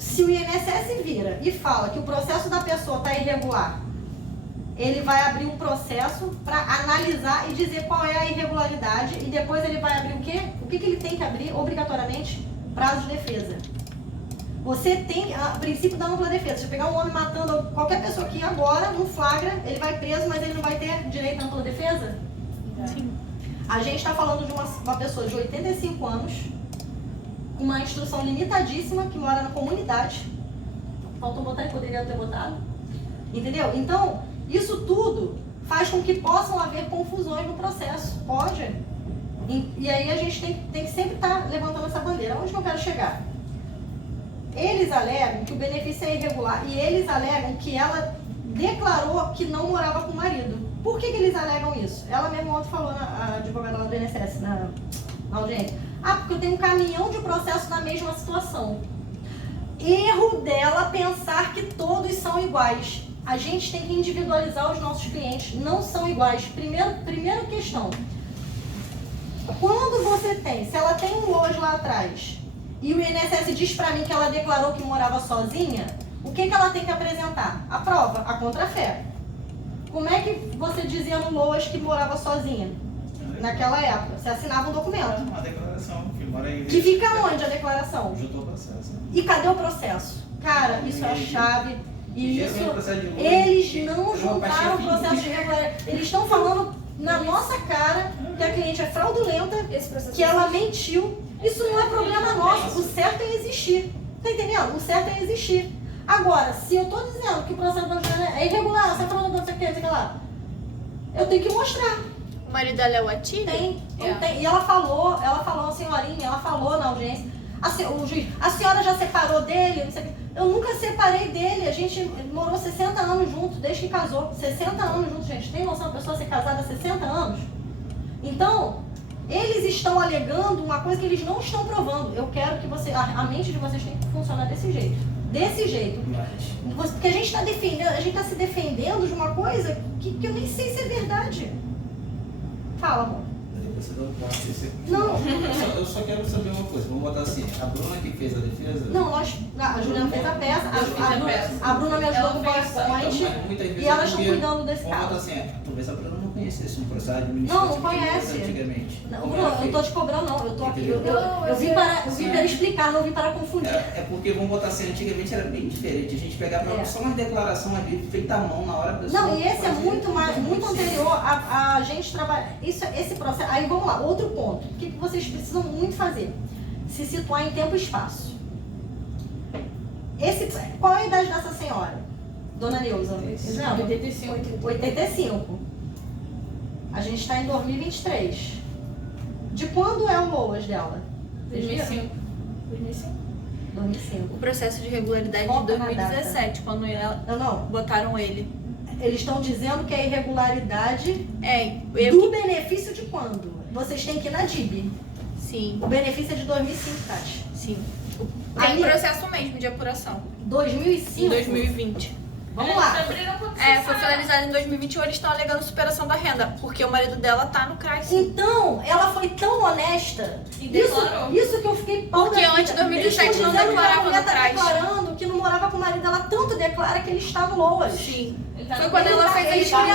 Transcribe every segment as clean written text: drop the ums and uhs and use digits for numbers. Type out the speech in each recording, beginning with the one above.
Se o INSS vira e fala que o processo da pessoa está irregular, ele vai abrir um processo para analisar e dizer qual é a irregularidade e depois ele vai abrir o quê? O que ele tem que abrir obrigatoriamente? Prazo de defesa. Você tem o princípio da ampla defesa. Se eu pegar um homem matando qualquer pessoa aqui agora, no flagra, ele vai preso, mas ele não vai ter direito à ampla defesa? Sim. A gente está falando de uma pessoa de 85 anos, com uma instrução limitadíssima, que mora na comunidade. Faltou botar e poderia ter botado. Entendeu? Então, isso tudo faz com que possam haver confusões no processo. Pode. E aí a gente tem que sempre estar levantando essa bandeira. Onde que eu quero chegar? Eles alegam que o benefício é irregular e eles alegam que ela declarou que não morava com o marido. Por que eles alegam isso? Ela mesma ontem falou, a advogada lá do INSS, na audiência. Porque eu tenho um caminhão de processo na mesma situação. Erro dela pensar que todos são iguais. A gente tem que individualizar os nossos clientes. Não são iguais. Primeira questão. Quando você tem, se ela tem um loja lá atrás e o INSS diz pra mim que ela declarou que morava sozinha, o que ela tem que apresentar? A prova, a contrafé. Como é que você dizia no LOAS que morava sozinha? Naquela época, você assinava um documento. Uma declaração que mora aí. Que fica onde a declaração? Junto ao processo. E cadê o processo? Cara, isso é a chave. E isso, eles não juntaram o processo de regularidade. Eles estão falando na nossa cara que a cliente é fraudulenta, que ela mentiu. Isso não é problema nosso. O certo é existir. Tá entendendo? O certo é existir. Agora, se eu tô dizendo que o processo da é irregular, você é fraudulenta, você quer dizer lá, eu tenho que mostrar. O marido dela é o Atila? Tem. E ela falou, a senhorinha, ela falou na audiência, o juiz, a senhora já separou dele? Não sei o quê. Eu nunca separei dele, a gente morou 60 anos juntos, desde que casou. 60 anos juntos, gente. Tem noção da pessoa ser casada há 60 anos? Então, eles estão alegando uma coisa que eles não estão provando. Eu quero que a mente de vocês tem que funcionar desse jeito. Desse jeito. Porque a gente está defendendo, a gente está se defendendo de uma coisa que eu nem sei se é verdade. Fala, amor. Depois você dá um corte. Não. Eu só quero saber uma coisa. Vamos botar assim, a Bruna que fez a defesa? Não, a Juliana fez a peça, a Bruna me ajudou com o PowerPoint e elas estão cuidando desse Vamos botar caso. assim, talvez a Bruna não conhecesse um processo administrativo. Não conhece. Antigamente. Não, Bruno, eu não tô te cobrando, não. Eu tô aqui. Eu vim para explicar, não vim para confundir. É porque, vamos botar assim, antigamente era bem diferente. A gente pegava só uma declaração ali, feita à mão na hora da pessoa. Não, e esse é muito anterior a gente trabalhar. Esse processo. Aí vamos lá, outro ponto. O que vocês precisam muito fazer? Se situar em tempo e espaço. Qual é a idade dessa senhora? Dona Neuza? 85. 85. A gente está em 2023. De quando é o LOAS dela? 2005. 2005. O processo de regularidade Volta de na 2017, quando Não. botaram ele. Eles estão dizendo que a irregularidade do benefício de quando? Vocês têm que ir na DIB. Sim. O benefício é de 2005, Tati. Sim. Tem Aí, processo mesmo de apuração. 2005. Em 2020. Vamos lá. Foi finalizado em 2021, eles estão alegando superação da renda, porque o marido dela tá no CRAS. Então, ela foi tão honesta. E declarou. Isso que eu fiquei pau Porque da vida. antes de 2017 Eles estão não dizendo que declarava a mulher no tá CRAS. declarando que não morava com o marido. Ela tanto declara que ele está no LOAS. Sim. Foi quando ela fez a história.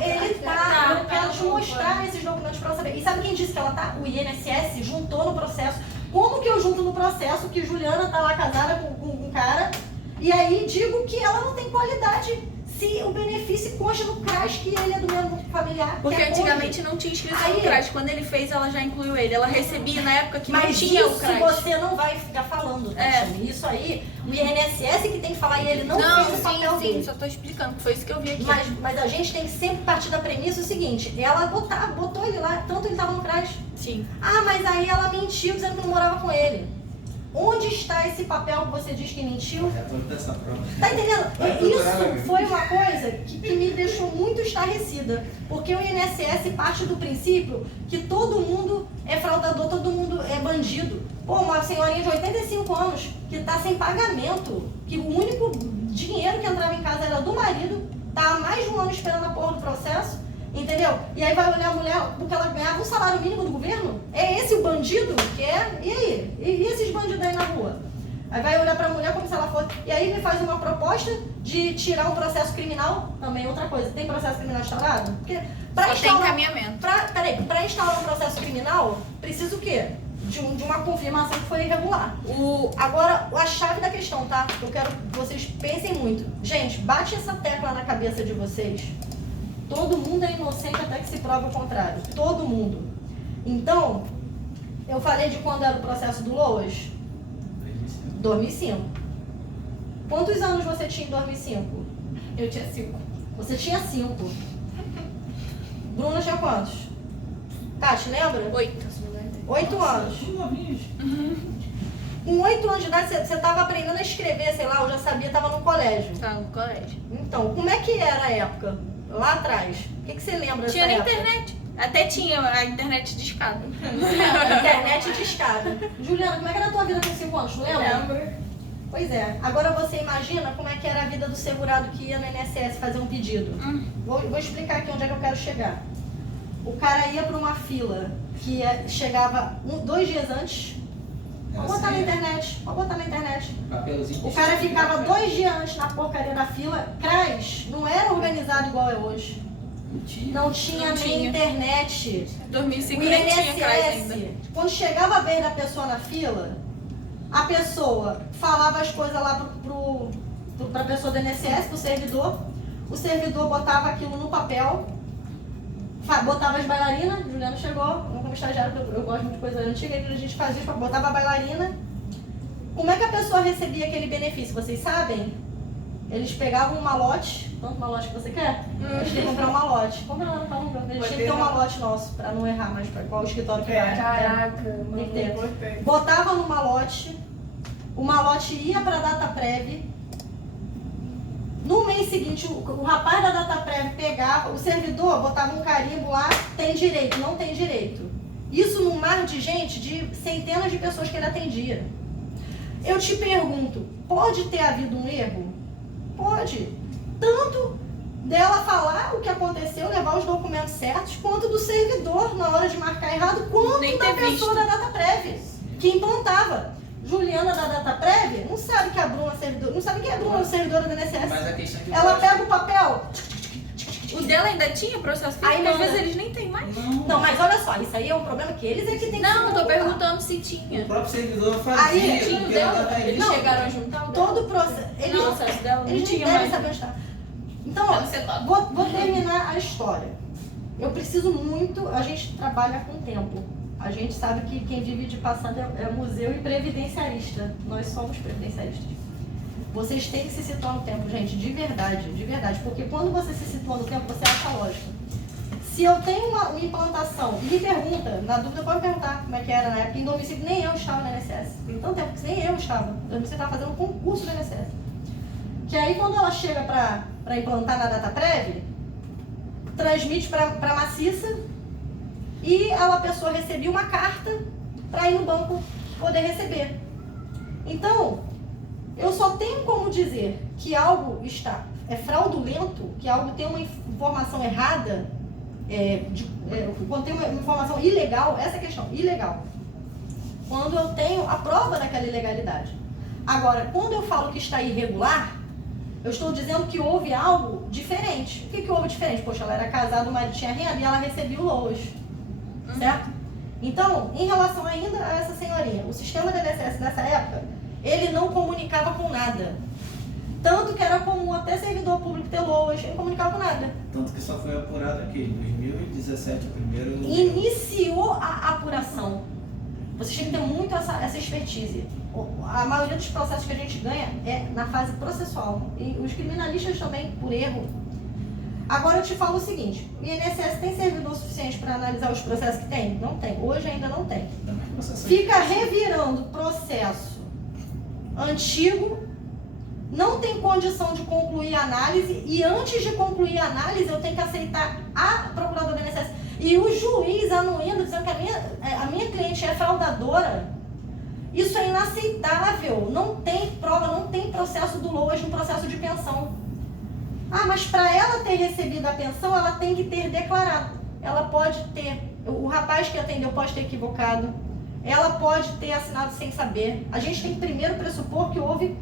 Ele tá. Eu quero te mostrar esses documentos pra saber. E sabe quem disse que ela tá? O INSS juntou no processo. Como que eu junto no processo que Juliana tá lá casada com um cara e aí digo que ela não tem qualidade se o benefício consta no CRAS que ele é do mesmo familiar? Porque antigamente não tinha inscrição no CRAS. Quando ele fez, ela já incluiu ele. Ela recebia na época que não tinha o CRAS. Mas isso você não vai ficar falando, Tatiana. Isso aí, o INSS que tem que falar e ele não fez o papel dele. Só tô explicando, que foi isso que eu vi aqui. Mas a gente tem que sempre partir da premissa o seguinte, ela botou ele lá, tanto ele estava no CRAS. Sim. Mas aí ela mentiu dizendo que não morava com ele. Onde está esse papel que você diz que mentiu? Tá entendendo? Isso foi uma coisa que me deixou muito estarrecida. Porque o INSS parte do princípio que todo mundo é fraudador, todo mundo é bandido. Uma senhorinha de 85 anos que está sem pagamento, que o único dinheiro que entrava em casa era do marido, tá há mais de um ano esperando a porra do processo. Entendeu? E aí vai olhar a mulher, porque ela ganhava um salário mínimo do governo? É esse o bandido que é? E aí? E esses bandidos aí na rua? Aí vai olhar pra mulher como se ela entendeu? E aí me faz uma proposta de tirar um processo criminal, também é outra coisa. Tem processo criminal instaurado? Porque Só tem encaminhamento. Pra instaurar um processo criminal, precisa o quê? De uma confirmação que foi irregular. Agora, a chave da questão, tá? Eu quero que vocês pensem muito. Gente, bate essa tecla na cabeça de vocês. Todo mundo é inocente até que se prove o contrário. Todo mundo. Então, eu falei de quando era o processo do Loas? 2005. Quantos anos você tinha em 2005? Eu tinha 5. Você tinha 5. Bruna tinha quantos? Tati, lembra? 8. 8 anos. Com 8 anos de idade, você estava aprendendo a escrever, sei lá, eu já sabia, estava no colégio. Tava no colégio. Então, como é que era a época? Lá atrás. O que você lembra dessa Tinha na época? internet. Até tinha a internet de escada. Internet de escada. Juliana, como é que era a tua vida com 5 anos? Tu lembra? Lembro. Pois é. Agora você imagina como é que era a vida do segurado que ia no INSS fazer um pedido. Vou explicar aqui onde é que eu quero chegar. O cara ia para uma fila que chegava 2 dias antes. Pode botar na internet. Pode botar na internet. Papelzinho. O cara ficava 2 dias antes na porcaria da fila. CRAS não era organizado igual é hoje. Não tinha nem internet. 2005 O nem tinha CRAS INSS, ainda. quando chegava a vez da pessoa na fila, a pessoa falava as coisas lá pra pessoa do INSS, pro servidor. O servidor botava aquilo no papel, botava as bailarinas. Juliana chegou, como estagiário, eu gosto muito de coisa antiga, a gente fazia isso, botava a bailarina. Como é que a pessoa recebia aquele benefício? Vocês sabem? Eles pegavam um malote, tanto malote que você quer, eles têm que comprar um malote. Compra lá no Palumba, eles têm que ter um malote nosso, pra não errar mais pra qual escritório que vai. Caraca, Tem que ter. Botava no malote, o malote ia pra DataPrev. No mês seguinte, o rapaz da DataPrev pegava, o servidor botava um carimbo lá, tem direito, não tem direito. Isso num mar de gente, de centenas de pessoas que ele atendia. Eu te pergunto, pode ter havido um erro? Pode. Tanto dela falar o que aconteceu, levar os documentos certos, quanto do servidor na hora de marcar errado, quanto Nem da ter pessoa visto. da DataPrev que implantava. Juliana da DataPrev não sabe que a Bruna é servidora, não sabe quem é a Bruna, servidora do INSS. Mas a questão é que Ela pega o papel. O dela ainda tinha processo Aí físico, às manda. vezes eles nem têm mais. Não, mas olha só, isso aí é um problema que eles é que tem que Não, se eu tô preocupar. perguntando se O tinha. próprio servidor fazia. Aí, Tinha o porque dela? ela- Eles Não. chegaram a juntar o dela? Todo o processo. Não, o processo dela não Eles nem tinha devem mais. saber onde está. Então, ó, Deve ser top. vou terminar a história. Eu preciso muito, a gente trabalha com tempo. A gente sabe que quem vive de passado é museu e previdenciarista. Nós somos previdenciaristas. Vocês têm que se situar no tempo, gente, de verdade, porque quando você se situa no tempo, você acha lógica. Se eu tenho uma implantação, e me pergunta, na dúvida pode perguntar como é que era na época, em 2005 nem eu estava na INSS. Tem tanto tempo que nem eu estava. Em 2005 estava fazendo um concurso da INSS. Que aí quando ela chega para implantar na DataPrev, transmite para Maciça e a pessoa recebia uma carta para ir no banco poder receber. Então, eu só tenho como dizer que algo é fraudulento, que algo tem uma informação errada, quando tem uma informação ilegal, essa é a questão, ilegal. Quando eu tenho a prova daquela ilegalidade. Agora, quando eu falo que está irregular, eu estou dizendo que houve algo diferente. O que houve diferente? Poxa, ela era casada, o marido tinha renda e ela recebia o LOAS. Certo? Então, em relação ainda a essa senhorinha, o sistema do INSS nessa época, ele não comunicava com nada. Tanto que era comum até servidor público ter LOAS, ele não comunicava com nada. Tanto que só foi apurado aqui, em 2017, o primeiro. Iniciou a apuração. Vocês têm que ter muito essa expertise. A maioria dos processos que a gente ganha é na fase processual. E os criminalistas também, por erro. Agora eu te falo o seguinte, o INSS tem servidor suficiente para analisar os processos que tem? Não tem. Hoje ainda não tem. Fica revirando processo antigo, não tem condição de concluir a análise e antes de concluir a análise eu tenho que aceitar a procuradora do INSS e o juiz anuindo, dizendo que a minha cliente é fraudadora. Isso é inaceitável. Não tem prova, não tem processo do LOAS no processo de pensão. Ah, mas para ela ter recebido a pensão, ela tem que ter declarado. Ela pode ter, o rapaz que atendeu pode ter equivocado. Ela pode ter assinado sem saber. A gente tem que primeiro pressupor que houve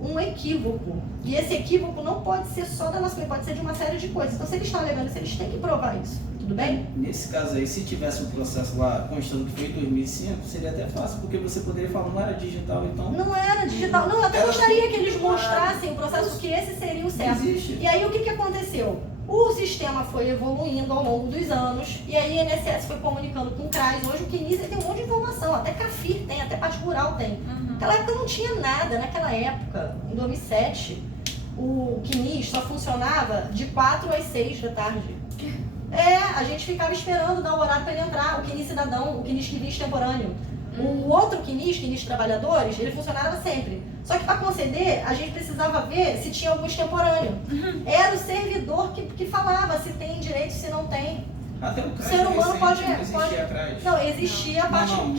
um equívoco. E esse equívoco não pode ser só da nossa lei, pode ser de uma série de coisas. Então, se eles estão alegando isso, eles têm que provar isso. Tudo bem? Nesse caso aí, se tivesse um processo lá constando que foi em 2005, seria até fácil, porque você poderia falar, não era digital, então... Não era digital. Não, eu até gostaria que eles mostrassem o processo, que esse seria o certo. Existe. E aí, o que aconteceu? O sistema foi evoluindo ao longo dos anos, e aí a INSS foi comunicando com o CRAS. Hoje o CNIS tem um monte de informação, até CAFIR tem, até parte rural tem. Naquela época não tinha nada, naquela época, em 2007, o CNIS só funcionava de 4 às 6 da tarde. A gente ficava esperando dar o horário para ele entrar, o CNIS cidadão, o CNIS temporâneo. O outro CNIS trabalhadores, ele funcionava sempre. Só que para conceder, a gente precisava ver se tinha algum extemporâneo. Era o servidor que falava se tem direito, se não tem. Até o CRAS Ser humano recente, pode- não existia CRAS. Não, existia a parte... Não,